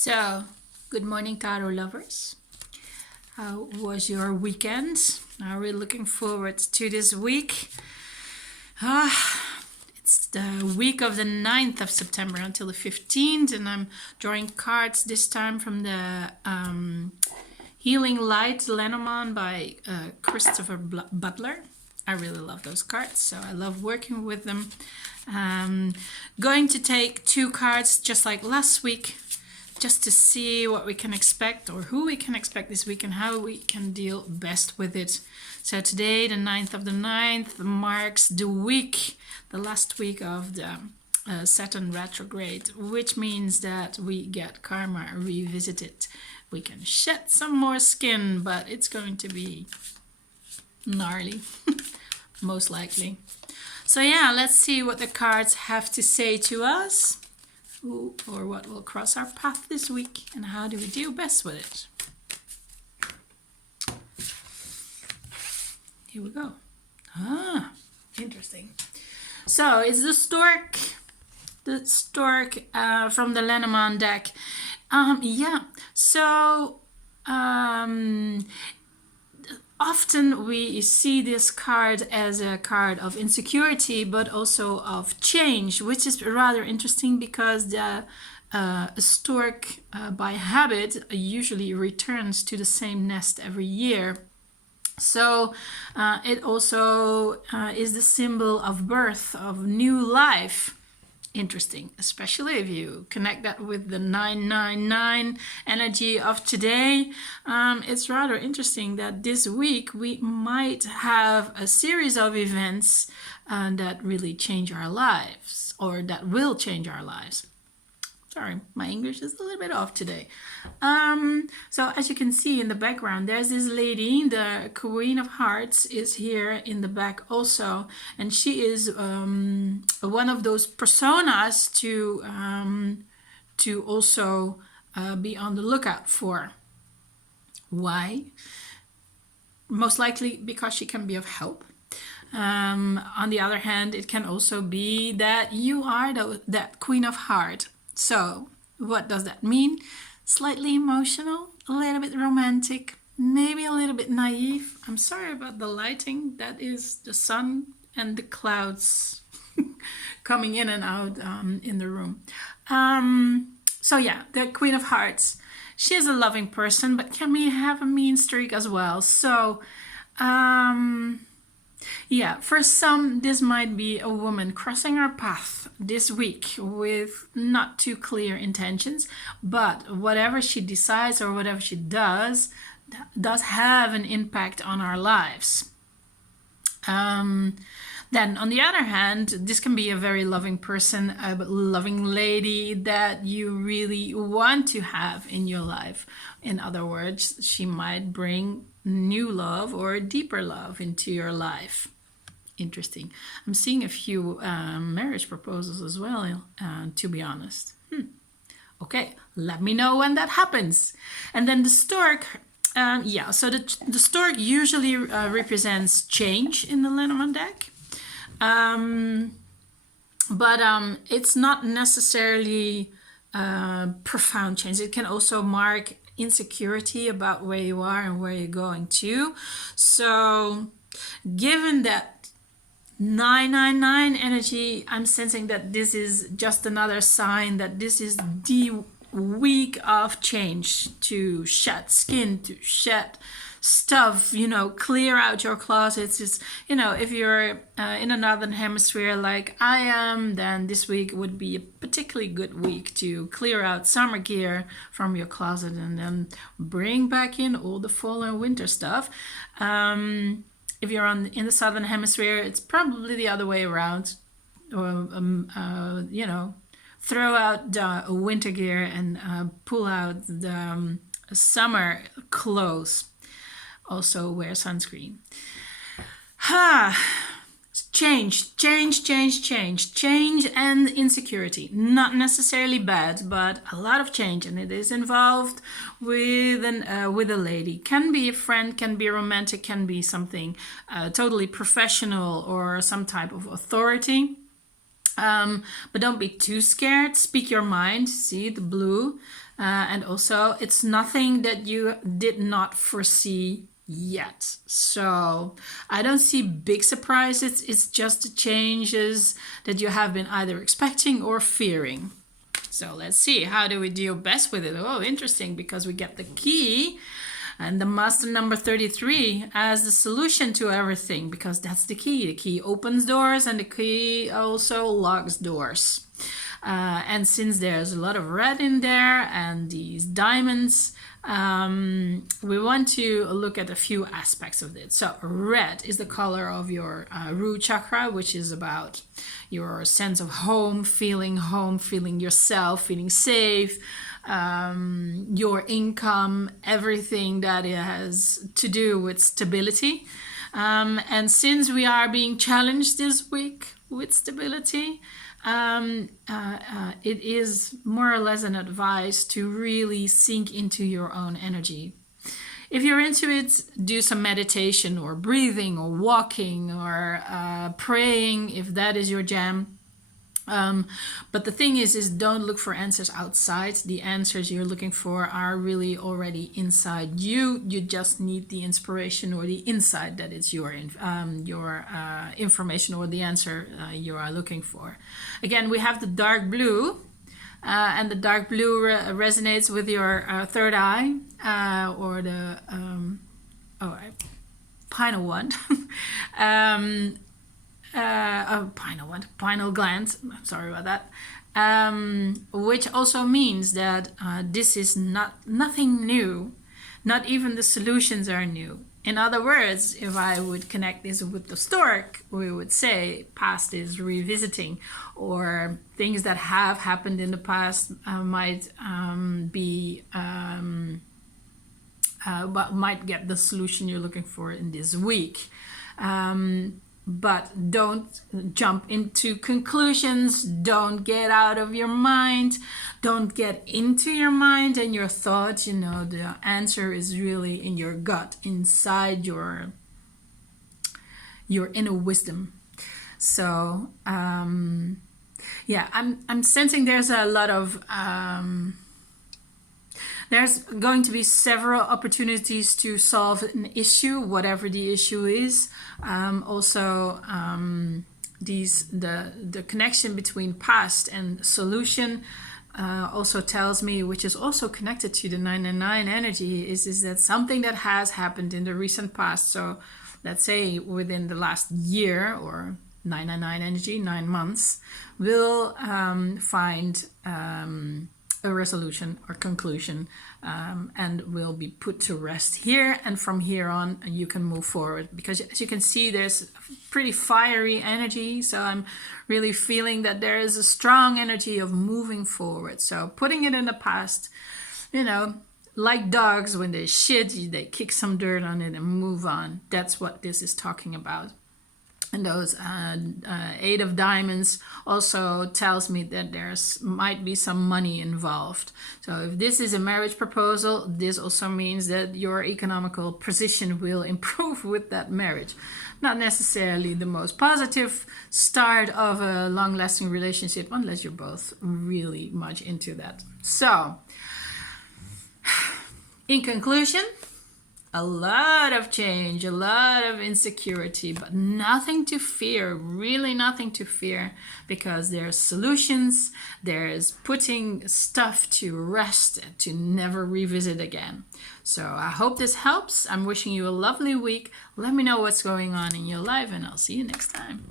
So, good morning, tarot lovers. How was your weekend? Are we looking forward to this week? It's the week of the 9th of September until the 15th, and I'm drawing cards this time from the Healing Light Lenormand by Christopher Butler. I really love those cards, so I love working with them. Going to take two cards just like last week, just to see what we can expect or who we can expect this week and how we can deal best with it. So today, the 9th of the 9th, marks the week, the last week of the Saturn retrograde, which means that we get karma revisited. We can shed some more skin, but it's going to be gnarly, most likely. So yeah, let's see what the cards have to say to us. Who or what will cross our path this week, and how do we deal best with it? Here we go. Interesting. So it's the stork from the Lenormand deck. Often we see this card as a card of insecurity, but also of change, which is rather interesting because the stork, by habit, usually returns to the same nest every year. So it also is the symbol of birth, of new life. Interesting, especially if you connect that with the 999 energy of today. It's rather interesting that this week we might have a series of events that really change our lives, or that will change our lives. Sorry, my English is a little bit off today. So as you can see in the background, there's this lady, the Queen of Hearts is here in the back also. And she is one of those personas to also be on the lookout for. Why? Most likely because she can be of help. On the other hand, it can also be that you are that Queen of Heart. So, what does that mean? Slightly emotional, a little bit romantic, maybe a little bit naive. I'm sorry about the lighting. That is the sun and the clouds coming in and out in the room. So yeah, the Queen of Hearts. She is a loving person, but can have a mean streak as well. So, yeah, for some, this might be a woman crossing our path this week with not too clear intentions, but whatever she decides or whatever she does have an impact on our lives. Then, on the other hand, this can be a very loving person, a loving lady that you really want to have in your life. In other words, she might bring new love or deeper love into your life. Interesting. I'm seeing a few marriage proposals as well, to be honest. Okay, let me know when that happens. And then the stork, so the stork usually represents change in the Lenormand deck. But it's not necessarily profound change. It can also mark insecurity about where you are and where you're going to. So given that 999 energy, I'm sensing that this is just another sign that this is the week of change, to shed skin, to shed stuff, clear out your closets. It's, if you're in the northern hemisphere like I am, then this week would be a particularly good week to clear out summer gear from your closet and then bring back in all the fall and winter stuff. If you're in the southern hemisphere, it's probably the other way around. Or, throw out the winter gear and pull out the summer clothes. Also wear sunscreen. Change and insecurity. Not necessarily bad, but a lot of change, and it is involved with a lady. Can be a friend, can be romantic, can be something totally professional or some type of authority. But don't be too scared. Speak your mind. See the blue. And also, it's nothing that you did not foresee yet. So I don't see big surprises. It's just the changes that you have been either expecting or fearing. So let's see, how do we deal best with it? Oh, interesting, because we get the key and the master number 33 as the solution to everything, because that's the key. The key opens doors and the key also locks doors. And since there's a lot of red in there and these diamonds, we want to look at a few aspects of it. So red is the color of your root chakra, which is about your sense of home, feeling yourself, feeling safe, your income, everything that has to do with stability. And since we are being challenged this week with stability, it is more or less an advice to really sink into your own energy. If you're into it, do some meditation or breathing or walking or praying if that is your jam. But the thing is don't look for answers outside. The answers you're looking for are really already inside you. You just need the inspiration or the insight that it's your information or the answer you are looking for. Again, we have the dark blue, and the dark blue resonates with your third eye or the pineal one. Pineal gland, sorry about that, which also means that this is nothing new, not even the solutions are new. In other words, if I would connect this with the stork, we would say past is revisiting, or things that have happened in the past might get the solution you're looking for in this week. But don't jump into conclusions. Don't get out of your mind. Don't get into your mind and your thoughts. You know, the answer is really in your gut, inside your inner wisdom. So, yeah, I'm sensing there's a lot of... there's going to be several opportunities to solve an issue, whatever the issue is. The connection between past and solution also tells me, which is also connected to the 999 energy, is that something that has happened in the recent past. So let's say within the last year, or 999 energy, 9 months, will find a resolution or conclusion, and will be put to rest here, and from here on you can move forward, because as you can see there's pretty fiery energy. So I'm really feeling that there is a strong energy of moving forward. So putting it in the past, you know, like dogs, when they shit, they kick some dirt on it and move on. That's what this is talking about. And those 8 of diamonds also tells me that there's might be some money involved. So if this is a marriage proposal, this also means that your economical position will improve with that marriage. Not necessarily the most positive start of a long-lasting relationship, unless you're both really much into that. So, in conclusion, a lot of change, a lot of insecurity, but nothing to fear, really nothing to fear, because there's solutions, there's putting stuff to rest, to never revisit again. So I hope this helps. I'm wishing you a lovely week. Let me know what's going on in your life, and I'll see you next time.